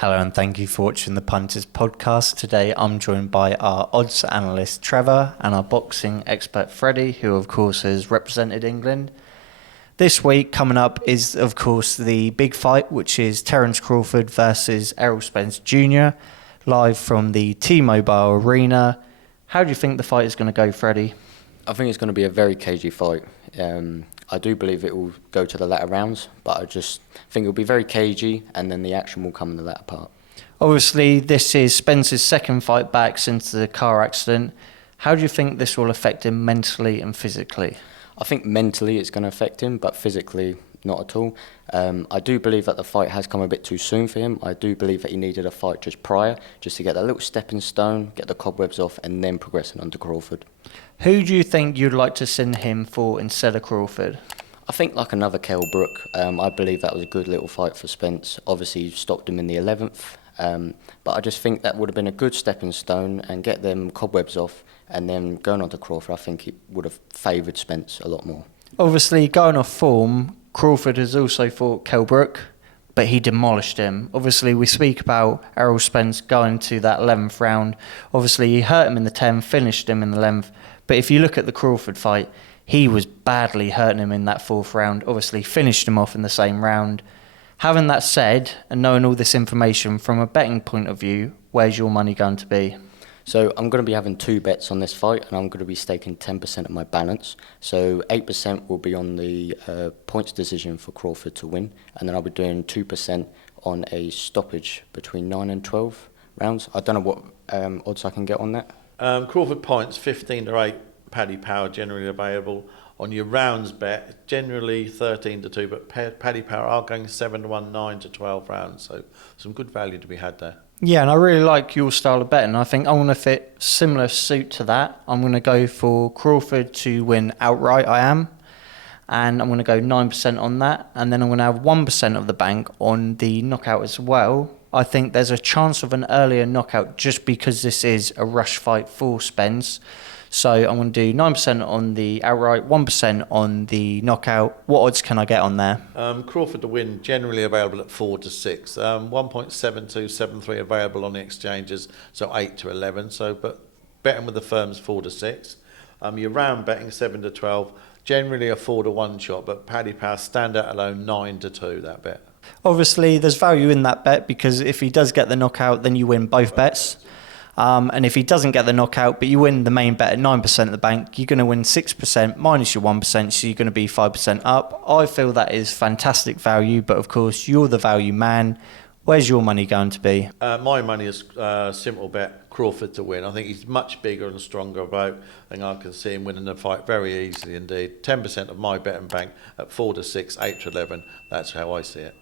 Hello and thank you for watching the Punters podcast. Today I'm joined by our odds analyst Trevor and our boxing expert Freddie, who of course has represented England. This week coming up is of course the big fight, which is Terence Crawford versus Errol Spence Jr. live from the T-Mobile Arena. How do you think the fight is going to go, Freddie? I think it's going to be a very cagey fight. I do believe it will go to the latter rounds, but I just think it will be very cagey and then the action will come in the latter part. Obviously, this is Spence's second fight back since the car accident. How do you think this will affect him mentally and physically? I think mentally it's going to affect him, but physically not at all. I do believe that the fight has come a bit too soon for him. I do believe that he needed a fight just prior, just to get that little stepping stone, get the cobwebs off, and then progressing on to Crawford. Who do you think you'd like to send him for instead of Crawford? I think like another Kell Brook. I believe that was a good little fight for Spence. Obviously, he stopped him in the 11th, but I just think that would have been a good stepping stone and get them cobwebs off, and then going on to Crawford, I think it would have favoured Spence a lot more. Obviously, going off form, Crawford has also fought Kell Brook, but he demolished him. Obviously, we speak about Errol Spence going to that 11th round. Obviously, he hurt him in the 10th, finished him in the 11th. But if you look at the Crawford fight, he was badly hurting him in that 4th round. Obviously, finished him off in the same round. Having that said, and knowing all this information from a betting point of view, where's your money going to be? So I'm going to be having 2 bets on this fight, and I'm going to be staking 10% of my balance. So 8% will be on the points decision for Crawford to win, and then I'll be doing 2% on a stoppage between 9 and 12 rounds. I don't know what odds I can get on that. Crawford points 15-8, Paddy Power generally available. On your rounds bet, generally 13-2, but Paddy Power are going 7-1, 9-12 rounds, so some good value to be had there. Yeah, and I really like your style of betting. I think I want to fit similar suit to that. I'm going to go for Crawford to win outright, I am. And I'm going to go 9% on that. And then I'm going to have 1% of the bank on the knockout as well. I think there's a chance of an earlier knockout just because this is a rush fight for Spence. So I'm going to do 9% on the outright, 1% on the knockout. What odds can I get on there? Crawford to win, generally available at 4-6. 1.7273 available on the exchanges, so 8-11. So, but betting with the firms 4-6. Your round betting 7-12, generally a 4-1 shot, but Paddy Power standout alone 9-2. That bet. Obviously, there's value in that bet because if he does get the knockout, then you win both bets. And if he doesn't get the knockout, but you win the main bet at 9% of the bank, you're going to win 6% minus your 1%, so you're going to be 5% up. I feel that is fantastic value, but of course, you're the value man. Where's your money going to be? My money is simple bet, Crawford to win. I think he's much bigger and stronger about. I think I can see him winning the fight very easily indeed. 10% of my bet and bank at 4-6, 8-11. That's how I see it.